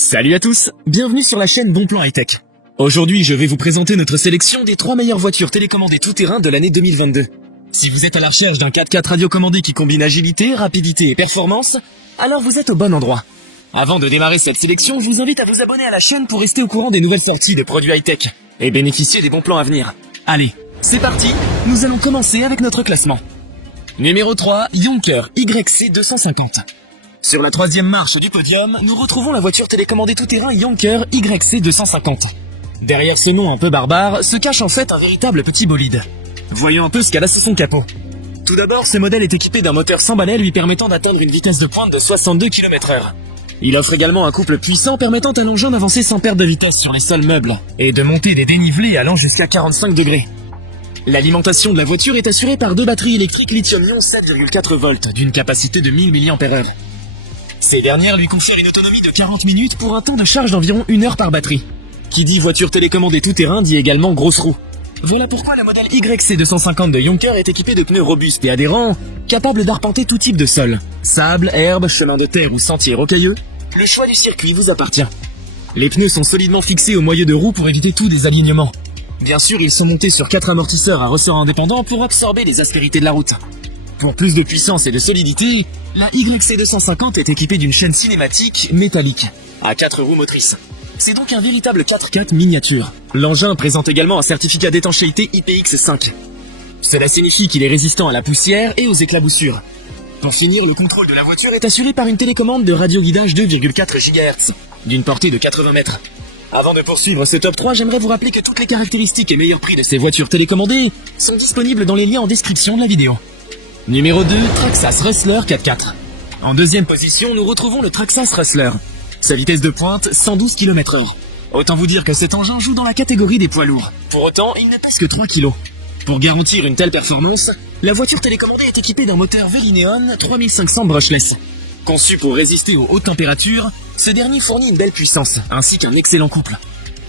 Salut à tous, bienvenue sur la chaîne Bon Plan High-Tech. Aujourd'hui, je vais vous présenter notre sélection des 3 meilleures voitures télécommandées tout-terrain de l'année 2022. Si vous êtes à la recherche d'un 4x4 radiocommandé qui combine agilité, rapidité et performance, alors vous êtes au bon endroit. Avant de démarrer cette sélection, je vous invite à vous abonner à la chaîne pour rester au courant des nouvelles sorties de produits high-tech et bénéficier des bons plans à venir. Allez, c'est parti, nous allons commencer avec notre classement. Numéro 3, Yonker YC 250. Sur la 3e marche du podium, nous retrouvons la voiture télécommandée tout-terrain Yonker YC 250. Derrière ce nom un peu barbare, se cache en fait un véritable petit bolide. Voyons un peu ce qu'elle a sous son capot. Tout d'abord, ce modèle est équipé d'un moteur sans balai lui permettant d'atteindre une vitesse de pointe de 62 km/h. Il offre également un couple puissant permettant à l'engin d'avancer sans perte de vitesse sur les sols meubles et de monter des dénivelés allant jusqu'à 45 degrés. L'alimentation de la voiture est assurée par 2 batteries électriques lithium-ion 7,4 volts d'une capacité de 1000 mAh. Ces dernières lui confèrent une autonomie de 40 minutes pour un temps de charge d'environ 1 heure par batterie. Qui dit voiture télécommandée tout-terrain dit également grosse roue. Voilà pourquoi le modèle YC250 de Yonker est équipé de pneus robustes et adhérents, capables d'arpenter tout type de sol. Sable, herbe, chemin de terre ou sentier rocailleux, le choix du circuit vous appartient. Les pneus sont solidement fixés au moyeu de roue pour éviter tout désalignement. Bien sûr, ils sont montés sur 4 amortisseurs à ressort indépendants pour absorber les aspérités de la route. Pour plus de puissance et de solidité, la YC250 est équipée d'une chaîne cinématique métallique, à 4 roues motrices. C'est donc un véritable 4x4 miniature. L'engin présente également un certificat d'étanchéité IPX5. Cela signifie qu'il est résistant à la poussière et aux éclaboussures. Pour finir, le contrôle de la voiture est assuré par une télécommande de radioguidage 2,4 GHz, d'une portée de 80 mètres. Avant de poursuivre ce top 3, j'aimerais vous rappeler que toutes les caractéristiques et meilleurs prix de ces voitures télécommandées sont disponibles dans les liens en description de la vidéo. Numéro 2, Traxxas Rustler 4x4. En deuxième position, nous retrouvons le Traxxas Rustler. Sa vitesse de pointe, 112 km/h. Autant vous dire que cet engin joue dans la catégorie des poids lourds. Pour autant, il ne pèse que 3 kg. Pour garantir une telle performance, la voiture télécommandée est équipée d'un moteur Velineon 3500 brushless. Conçu pour résister aux hautes températures, ce dernier fournit une belle puissance, ainsi qu'un excellent couple.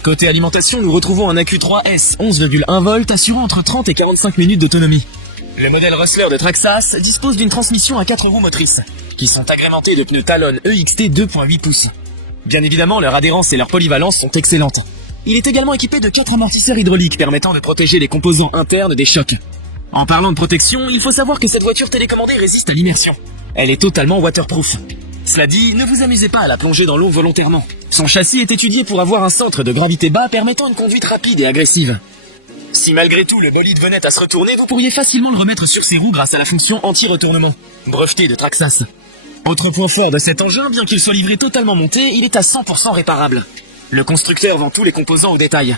Côté alimentation, nous retrouvons un AQ3S 11,1 volts assurant entre 30 et 45 minutes d'autonomie. Le modèle Rustler de Traxxas dispose d'une transmission à 4 roues motrices, qui sont agrémentées de pneus Talon EXT 2.8 pouces. Bien évidemment, leur adhérence et leur polyvalence sont excellentes. Il est également équipé de 4 amortisseurs hydrauliques permettant de protéger les composants internes des chocs. En parlant de protection, il faut savoir que cette voiture télécommandée résiste à l'immersion. Elle est totalement waterproof. Cela dit, ne vous amusez pas à la plonger dans l'eau volontairement. Son châssis est étudié pour avoir un centre de gravité bas permettant une conduite rapide et agressive. Si malgré tout le bolide venait à se retourner, vous pourriez facilement le remettre sur ses roues grâce à la fonction anti-retournement, brevetée de Traxxas. Autre point fort de cet engin, bien qu'il soit livré totalement monté, il est à 100% réparable. Le constructeur vend tous les composants au détail.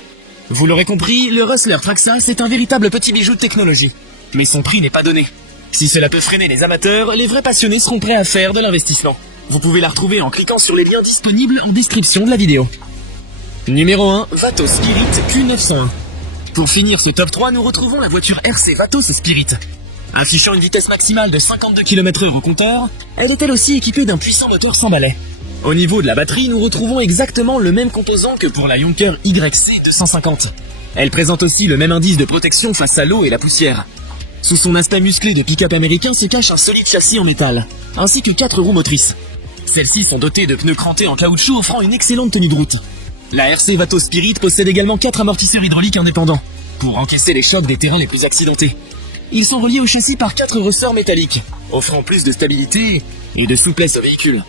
Vous l'aurez compris, le Rustler Traxxas est un véritable petit bijou de technologie. Mais son prix n'est pas donné. Si cela peut freiner les amateurs, les vrais passionnés seront prêts à faire de l'investissement. Vous pouvez la retrouver en cliquant sur les liens disponibles en description de la vidéo. Numéro 1, Vatos Spirit Q901. Pour finir ce top 3, nous retrouvons la voiture RC Vatos Spirit. Affichant une vitesse maximale de 52 km/h au compteur, elle est elle aussi équipée d'un puissant moteur sans balai. Au niveau de la batterie, nous retrouvons exactement le même composant que pour la Yonker YC250. Elle présente aussi le même indice de protection face à l'eau et la poussière. Sous son aspect musclé de pick-up américain se cache un solide châssis en métal, ainsi que 4 roues motrices. Celles-ci sont dotées de pneus crantés en caoutchouc offrant une excellente tenue de route. La RC Vatos Spirit possède également 4 amortisseurs hydrauliques indépendants, pour encaisser les chocs des terrains les plus accidentés. Ils sont reliés au châssis par 4 ressorts métalliques, offrant plus de stabilité et de souplesse au véhicule.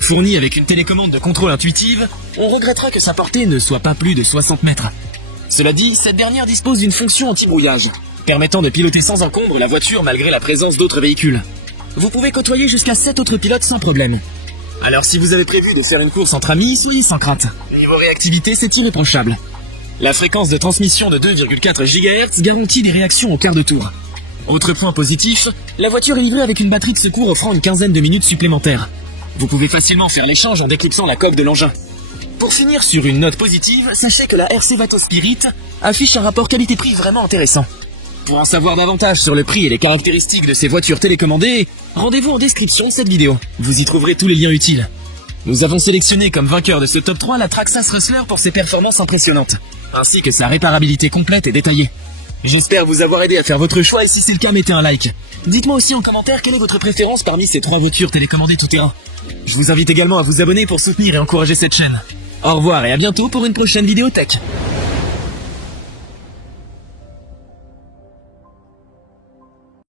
Fourni avec une télécommande de contrôle intuitive, on regrettera que sa portée ne soit pas plus de 60 mètres. Cela dit, cette dernière dispose d'une fonction anti-brouillage, permettant de piloter sans encombre la voiture malgré la présence d'autres véhicules. Vous pouvez côtoyer jusqu'à 7 autres pilotes sans problème. Alors si vous avez prévu de faire une course entre amis, soyez sans crainte. Niveau réactivité, c'est irréprochable. La fréquence de transmission de 2,4 GHz garantit des réactions au quart de tour. Autre point positif, la voiture est livrée avec une batterie de secours offrant une quinzaine de minutes supplémentaires. Vous pouvez facilement faire l'échange en déclipsant la coque de l'engin. Pour finir sur une note positive, sachez que la RC Vatos Spirit affiche un rapport qualité-prix vraiment intéressant. Pour en savoir davantage sur le prix et les caractéristiques de ces voitures télécommandées, rendez-vous en description de cette vidéo. Vous y trouverez tous les liens utiles. Nous avons sélectionné comme vainqueur de ce top 3 la Traxxas Rustler pour ses performances impressionnantes, ainsi que sa réparabilité complète et détaillée. J'espère vous avoir aidé à faire votre choix et si c'est le cas, mettez un like. Dites-moi aussi en commentaire quelle est votre préférence parmi ces 3 voitures télécommandées tout-terrain. Je vous invite également à vous abonner pour soutenir et encourager cette chaîne. Au revoir et à bientôt pour une prochaine vidéo tech.